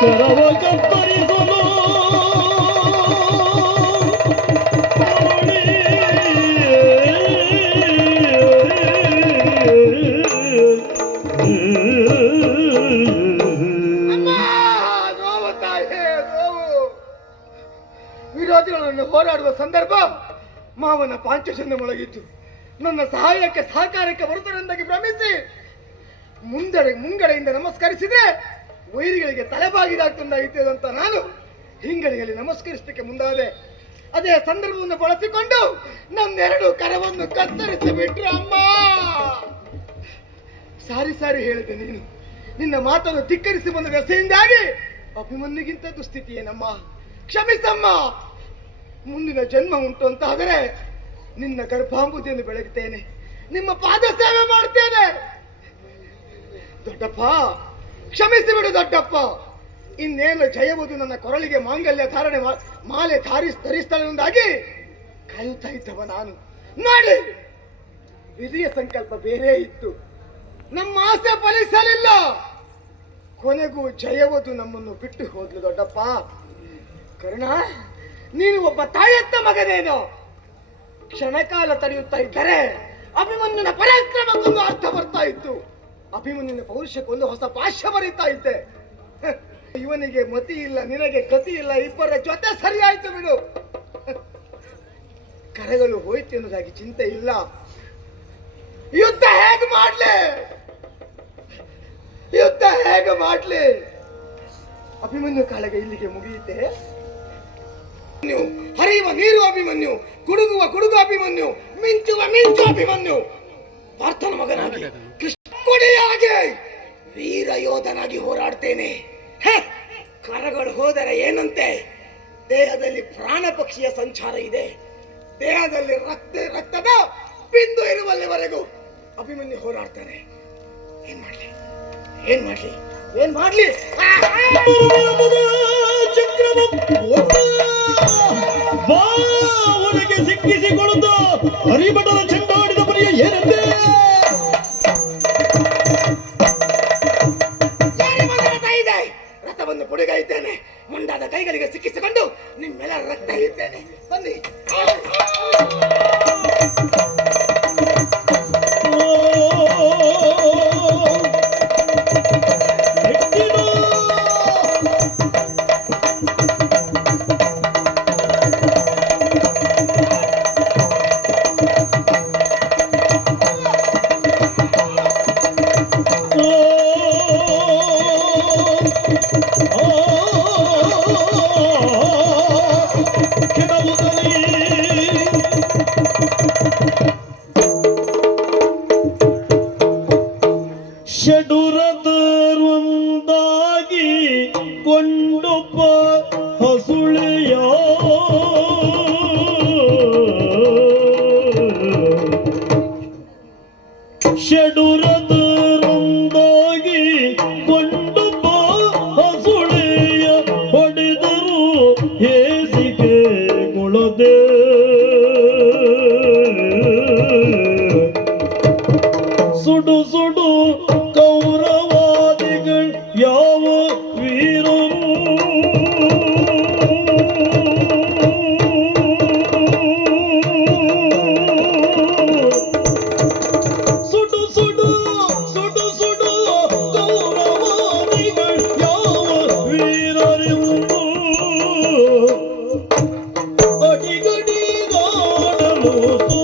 Pero voy con Paris, no. ವಿರೋಧಿಗಳನ್ನು ಹೋರಾಡುವ ಸಂದರ್ಭ ಮಾವನ ಪಾಂಚಜನ್ಯ ಮೊಳಗಿತ್ತು ನನ್ನ ಸಹಾಯಕ್ಕೆ ಸಹಕಾರಕ್ಕೆ ಬರುತ್ತಾರೆಂದಾಗಿ ಭ್ರಮಿಸಿ ಮುಂದಡೆ ಮುಂಗಡೆಯಿಂದ ನಮಸ್ಕರಿಸಿದ್ರೆ ವೈರಿಗಳಿಗೆ ತಲೆಬಾಗಿದಾಗ್ತಂದಾಗಿತ್ತು ಅಂತ ನಾನು ಹಿಂಗಡೆಯಲ್ಲಿ ನಮಸ್ಕರಿಸಲಿಕ್ಕೆ ಮುಂದಾದೆ. ಅದೇ ಸಂದರ್ಭವನ್ನು ಬಳಸಿಕೊಂಡು ನನ್ನೆರಡು ಕರವನ್ನು ಕತ್ತರಿಸಿ ಬಿಟ್ರು ಅಮ್ಮ. ಸಾರಿ ಸಾರಿ ಹೇಳಿದೆ ನೀನು. ನಿನ್ನ ಮಾತನ್ನು ಧಿಕ್ಕರಿಸಿ ಬಂದ ವ್ಯಸೆಯಿಂದಾಗಿ ಅಭಿಮನ್ಯುಗಿಂತ ದುಸ್ಥಿತಿ ಏನಮ್ಮ? ಕ್ಷಮಿಸಮ್ಮ. ಮುಂದಿನ ಜನ್ಮ ಉಂಟು ಅಂತ ಆದರೆ ನಿನ್ನ ಗರ್ಭಾಂಬುದಿಯನ್ನು ಬೆಳಗುತ್ತೇನೆ ನಿಮ್ಮ ಪಾದ ಸೇವೆ ಮಾಡ್ತೇನೆ. ದೊಡ್ಡಪ್ಪ, ಕ್ಷಮಿಸಿ ಬಿಡು ದೊಡ್ಡಪ್ಪ. ಇನ್ನೇನು ಜಯವುದು ನನ್ನ ಕೊರಳಿಗೆ ಮಾಂಗಲ್ಯ ಧಾರಣೆ ಮಾಲೆ ಧಾರಿಸ್ ಧರಿಸ್ತಾಳೆಂದಾಗಿ ಕಾಯುತ್ತಾ ಇದ್ದವ ನಾನು. ನೋಡಿ ವಿಧಿಯ ಸಂಕಲ್ಪ ಬೇರೆ ಇತ್ತು. ನಮ್ಮ ಆಸೆ ಫಲಿಸಲಿಲ್ಲ. ಕೊನೆಗೂ ಜಯವದು ನಮ್ಮನ್ನು ಬಿಟ್ಟು ಹೋದ್ಲು ದೊಡ್ಡಪ್ಪ. ಕರುಣ ನೀನು ಒಬ್ಬ ತಾಯತ್ತ ಮಗನೇನು? ಕ್ಷಣಕಾಲ ತಡೆಯುತ್ತಾ ಇದ್ದರೆ ಅಭಿಮನ್ಯನ ಪರಾಕ್ರಮಕ್ಕೊಂದು ಅರ್ಥ ಬರ್ತಾ ಇತ್ತು. ಅಭಿಮನ್ಯನ ಪೌರುಷಕ್ಕೊಂದು ಹೊಸ ಪಾಶ್ಯ ಬರೀತಾ ಇದ್ದೆ. ಇವನಿಗೆ ಮತಿ ಇಲ್ಲ, ನಿನಗೆ ಗತಿ ಇಲ್ಲ, ಇಬ್ಬರ ಜೊತೆ ಸರಿಯಾಯ್ತು ಬಿಡು. ಕರೆಗಳು ಹೋಯ್ತು ಎನ್ನುವುದಾಗಿ ಚಿಂತೆ ಇಲ್ಲ. ಯುದ್ಧ ಹೇಗೆ ಮಾಡ್ಲಿ? ಯುದ್ಧ ಹೇಗೆ ಮಾಡ್ಲಿ? ಅಭಿಮನ್ಯು ಕಾಳಗ ಇಲ್ಲಿಗೆ ಮುಗಿಯುತ್ತೆ. ಹರಿಯುವ ನೀರು ಅಭಿಮನ್ಯು ಗುಡುಗುವ ಗುಡುಗು ಅಭಿಮನ್ಯು ಮಿಂಚುವ ಮಿಂಚು ಅಭಿಮನ್ಯು ಪಾರ್ಥನ ಮಗನಾಗಿ ಕೃಷ್ಣ ಕೊಡೆಯಾಗಿ ವೀರ ಯೋಧನಾಗಿ ಹೋರಾಡ್ತೇನೆ ಕರಗಳು ಹೋದರೆ ಏನಂತೆ ದೇಹದಲ್ಲಿ ಪ್ರಾಣ ಪಕ್ಷಿಯ ಸಂಚಾರ ಇದೆ ದೇಹದಲ್ಲಿ ರಕ್ತ ರಕ್ತದ ಬಿಂದು ಇರುವಲ್ಲಿವರೆಗೂ ಅಭಿಮನ್ಯು ಹೋರಾಡ್ತಾನೆ ಏನ್ ಮಾಡ್ಲಿ ಏನ್ ಮಾಡ್ಲಿ ಏನ್ ಮಾಡ್ಲಿ! ಚಕ್ರವ ಬಾವನಿಗೆ ಸಿಕ್ಕಿಸಿಕೊಳ್ಳುತ್ತ ಹರಿಭಟನ ಚೆಂಡಾಡಿದ ಪರಿಯ ಏನಂತೆ ರಥವನ್ನು ಪುಡುಗೈದ್ದೇನೆ. ಮುಂಡಾದ ಕೈಗಳಿಗೆ ಸಿಕ್ಕಿಸಿಕೊಂಡು ನಿಮ್ಮೆಲ್ಲ ರಕ್ತ ಇದ್ದೇನೆ ಬನ್ನಿ. ಷಡುರದುರುಂದೋಗಿ ಕೊಂಡು ಹಸುಳೆಯ ಹೊಡೆದರು ಹೇಸಿಗೆ ಗುಳದೆ ಸುಡು ಸುಡು মানুষ